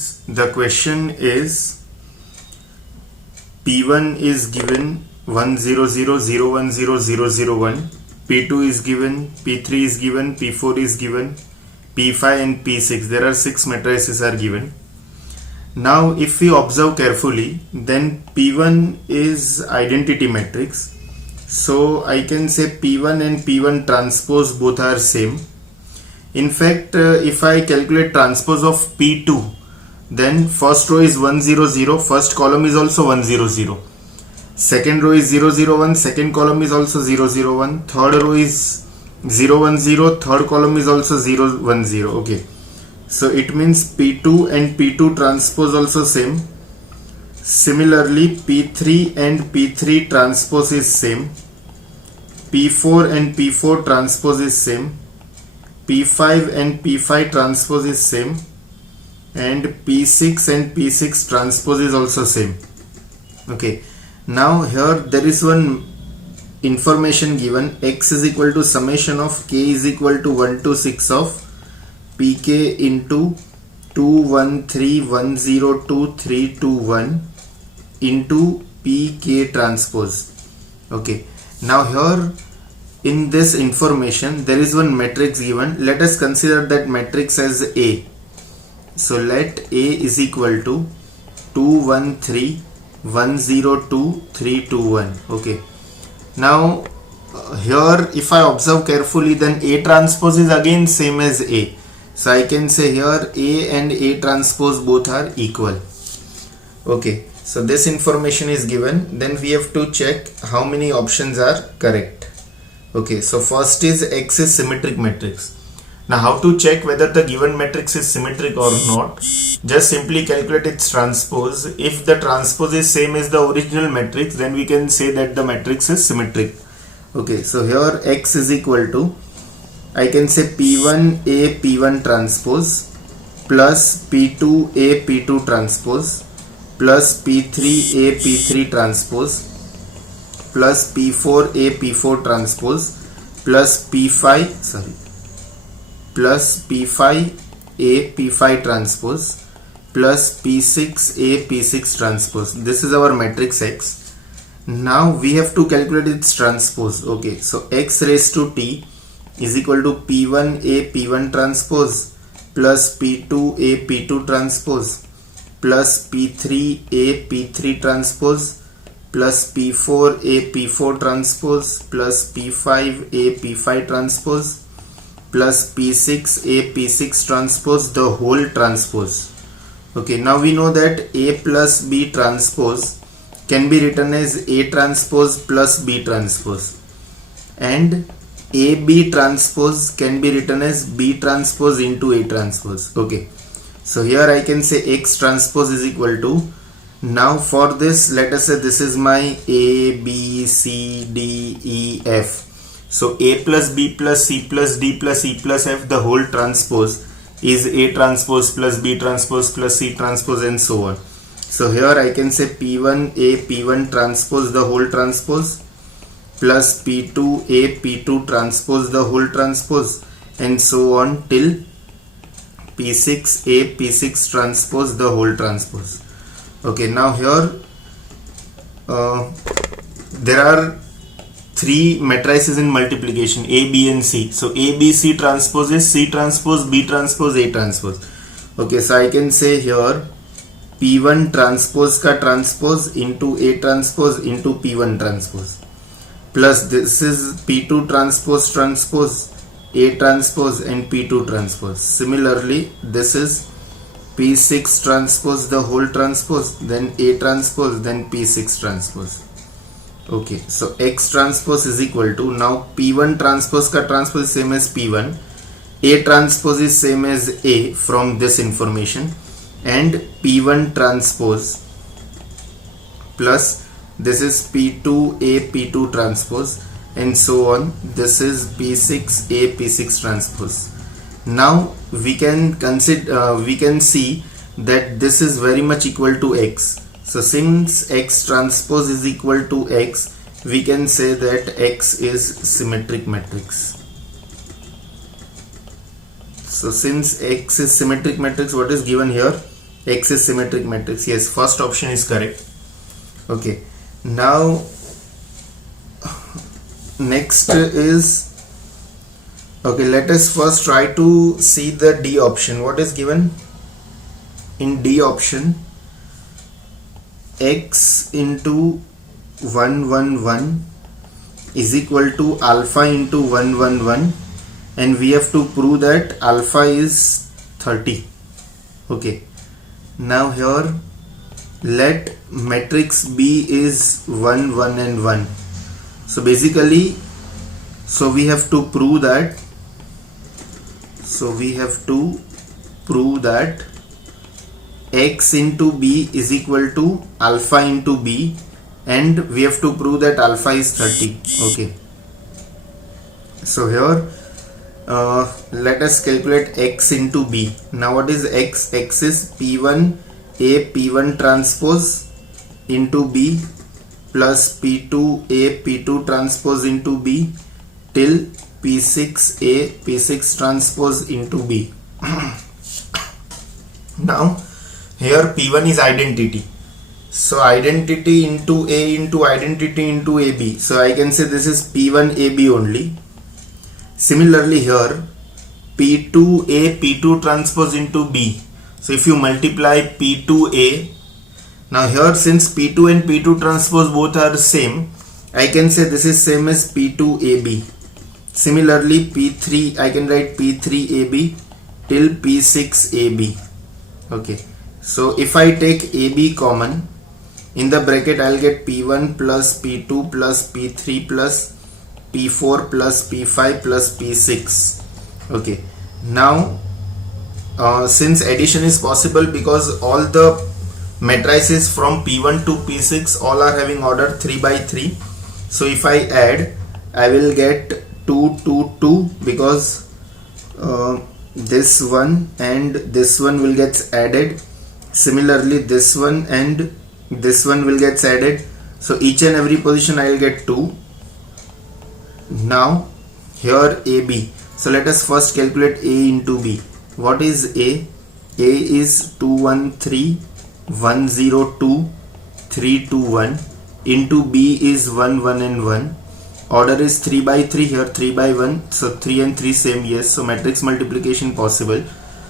students, the question is P1 is given 100010001, P2 is given, P3 is given, P4 is given, P5 and P6. There are 6 matrices are given. Now if we observe carefully, then P1 is identity matrix. So I can say P1 and P1 transpose both are same. In fact, if I calculate transpose of P2, then first row is 100, first column is also 100. Second row is 001, second column is also 001. Third row is 010, third column is also 010. Okay. So it means P2 and P2 transpose also same. Similarly, P3 and P3 transpose is same. P4 and P4 transpose is same. P5 and P5 transpose is same. And P6 and P6 transpose is also same. Okay. Now here there is one information given, x is equal to summation of k is equal to 1 to 6 of pk into 213102321 into pk transpose. Okay. Now here in this information there is one matrix given. Let us consider that matrix as A. So let A is equal to 213102321. Okay. Now here if I observe carefully, then A transpose is again same as A. So I can say here A and A transpose both are equal. Okay. So this information is given. Then we have to check how many options are correct. Okay. So first is X is symmetric matrix. Now how to check whether the given matrix is symmetric or not? Just simply calculate its transpose. If the transpose is same as the original matrix, then we can say that the matrix is symmetric. Okay, so here X is equal to, I can say P1A P1 transpose plus P2A P2 transpose plus P3A P3 transpose plus P4A P4 transpose plus P5A P5 transpose plus P6A P6 transpose. This is our matrix X. Now we have to calculate its transpose. Okay, so X raised to T is equal to P1A P1 transpose plus P2A P2 transpose plus P3A P3 transpose plus P4A P4 transpose plus P5A P5 transpose plus P6A P6 transpose, the whole transpose. Okay, now we know that A plus B transpose can be written as A transpose plus B transpose, and AB transpose can be written as B transpose into A transpose. Okay, so here I can say X transpose is equal to, now for this let us say this is my A, B, C, D, E, F. So A plus B plus C plus D plus E plus F, the whole transpose is A transpose plus B transpose plus C transpose and so on. So here I can say P1A P1 transpose, the whole transpose, plus P2A P2 transpose, the whole transpose, and so on till P6A P6 transpose, the whole transpose. Okay, now here there are 3 matrices in multiplication, A, B and C. So A, B, C transpose is C transpose, B transpose, A transpose. Okay, so I can say here P1 transpose ka transpose into A transpose into P1 transpose, plus this is P2 transpose transpose, A transpose and P2 transpose. Similarly, this is P6 transpose, the whole transpose, then A transpose, then P6 transpose. Okay, so X transpose is equal to, now P1 transpose ka transpose is same as P1, A transpose is same as A from this information, and P1 transpose plus this is P2A P2 transpose and so on, this is P6A P6 transpose. Now we can consider we can see that this is very much equal to X. So since X transpose is equal to X, we can say that X is symmetric matrix. So since X is symmetric matrix, what is given here? X is symmetric matrix. Yes, first option is correct. Okay, now next is, okay, let us first try to see the D option. What is given in D option? X into 111 is equal to alpha into 111, and we have to prove that alpha is 30. Okay, now here let matrix B is 1 1 and 1. So basically, we have to prove that X into B is equal to alpha into B, and we have to prove that alpha is 30. Okay, so here let us calculate X into B. Now what is X? X is P1 A P1 transpose into B plus P2 A P2 transpose into B till P6 A P6 transpose into B. Now here P1 is identity, so identity into A into identity into AB, so I can say this is P1 AB only. Similarly here P2 A P2 transpose into B, so if you multiply P2A, now here since P2 and P2 transpose both are same, I can say this is same as P2AB. Similarly P3, I can write P3AB till P6AB. Okay, so if I take AB common, in the bracket I'll get P1 plus P2 plus P3 plus P4 plus P5 plus P6. Okay, now since addition is possible because all the matrices from P1 to P6 all are having order 3 by 3, so if I add, I will get 2 2 2 because this one and this one will get added. Similarly this one and this one will get added, so each and every position I will get 2. Now here AB, so let us first calculate A into B. What is A? A is 213 102 321 into B is 1 1 and 1. Order is 3 by 3, here 3 by 1, so 3 and 3 same, yes, so matrix multiplication possible.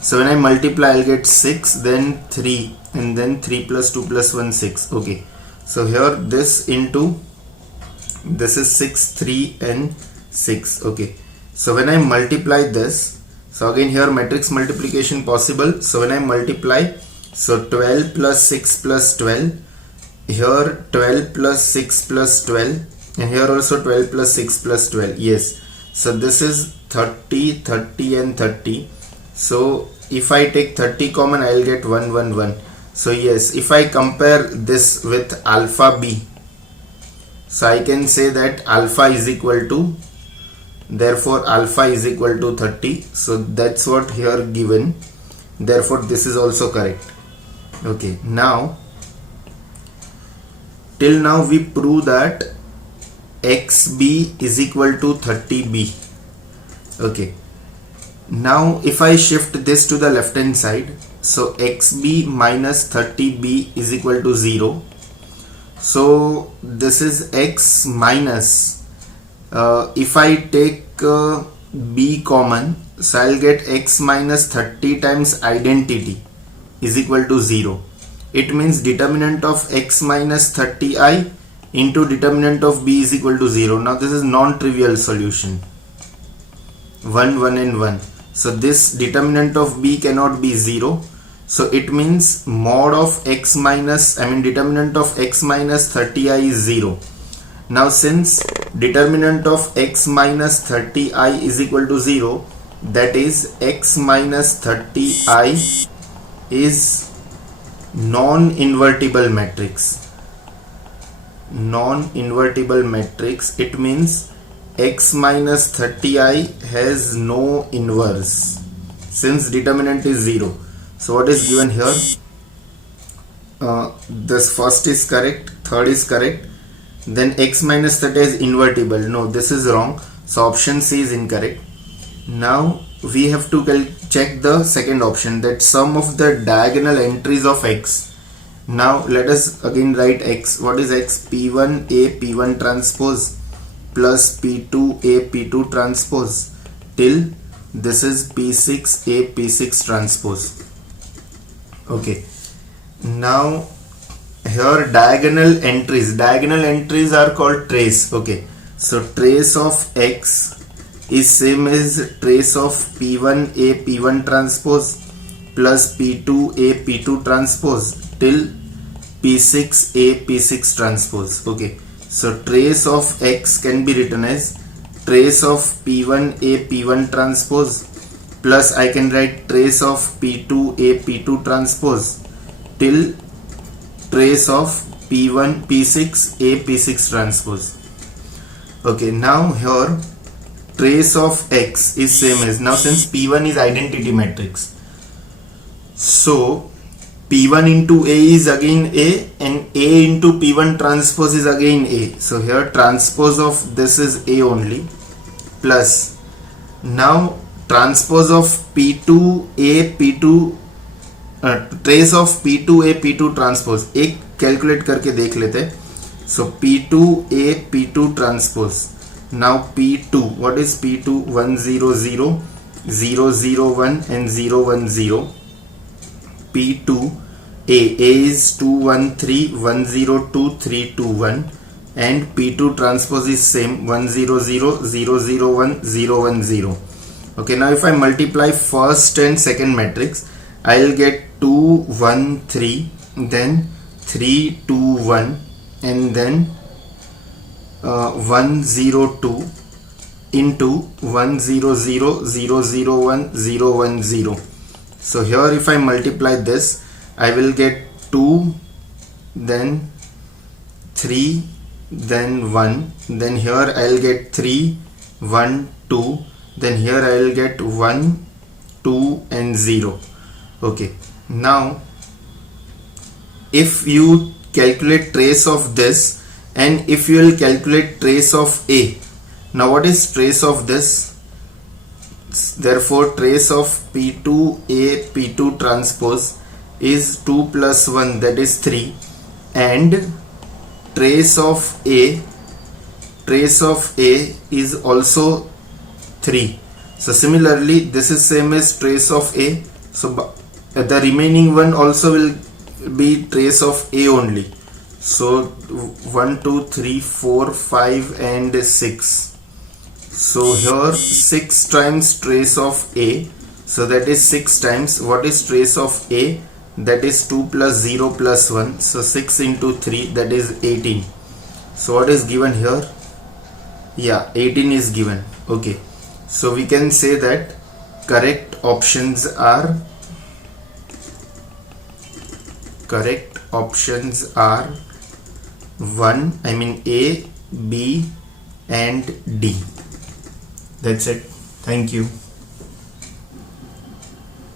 So when I multiply, I'll get 6, then 3, and then 3 plus 2 plus 1 6. Okay, so here this into this is 6 3 and 6. Okay, so when I multiply this, so again here matrix multiplication possible. So when I multiply, so 12 plus 6 plus 12, here 12 plus 6 plus 12, and here also 12 plus 6 plus 12. Yes, so this is 30 30 and 30. So if I take 30 common, I will get 1 1 1. So yes, if I compare this with alpha B, so I can say that alpha is equal to, therefore alpha is equal to 30. So that's what here given, therefore this is also correct. Okay, now till now we prove that XB is equal to 30B. Okay, now if I shift this to the left hand side, so XB minus 30B is equal to 0. So this is X minus, if I take B common, so I'll get X minus 30 times identity is equal to 0. It means determinant of X minus 30I into determinant of B is equal to 0. Now this is non-trivial solution, 1 1 and 1. So this determinant of B cannot be 0. So it means mod of X minus, determinant of X minus 30I is 0. Now since determinant of X minus 30I is equal to 0, that is X minus 30I is non-invertible matrix. Non-invertible matrix, it means X minus 30I has no inverse since determinant is 0. So what is given here? This first is correct, third is correct, then X minus 30 is invertible. No, this is wrong, so option C is incorrect. Now we have to check the second option, that sum of the diagonal entries of x. Now let us again write x. What is x? P1A P1 transpose plus P2A P2 transpose till this is P6A P6 transpose. Okay, now here diagonal entries are called trace. Okay, so trace of x is same as trace of P1A P1 transpose plus P2A P2 transpose till P6A P6 transpose. Okay, so trace of x can be written as trace of P1A P1 transpose plus I can write trace of P2A P2 transpose till trace of P1 P6A P6 transpose. Okay, now here trace of x is same as, now since P1 is identity matrix, so P1 into A is again A and A into P1 transpose is again A. So here transpose of this is A only plus now transpose of P2A P2 trace of P2A P2 transpose एक calculate करके देख लेते हैं. सो P2A P2 transpose. Now P2, what is P2? 100 001 and 010. P2A is 213 102 321 and P2 transpose is same 100 001 010. Okay, now if I multiply first and second matrix, I'll get 2 1 3, then 3 2 1, and then 102 into 100 001 010. So here if I multiply this, I will get 2, then 3, then 1, then here I'll get 3 1 2, then here I will get 1 2 and 0. Okay, now if you calculate trace of this and if you will calculate trace of A, now what is trace of this? Therefore trace of P2A P2 transpose is 2 plus 1, that is 3, and trace of A is also 3. So similarly this is same as trace of A, so the remaining one also will be trace of A only. So 1 2 3 4 5 and 6. So here 6 times trace of A, so that is 6 times. What is trace of A? That is 2 plus 0 plus 1, so 6 into 3, that is 18. So what is given here? Yeah, 18 is given. Okay, so we can say that correct options are A, B and D. That's it. Thank you.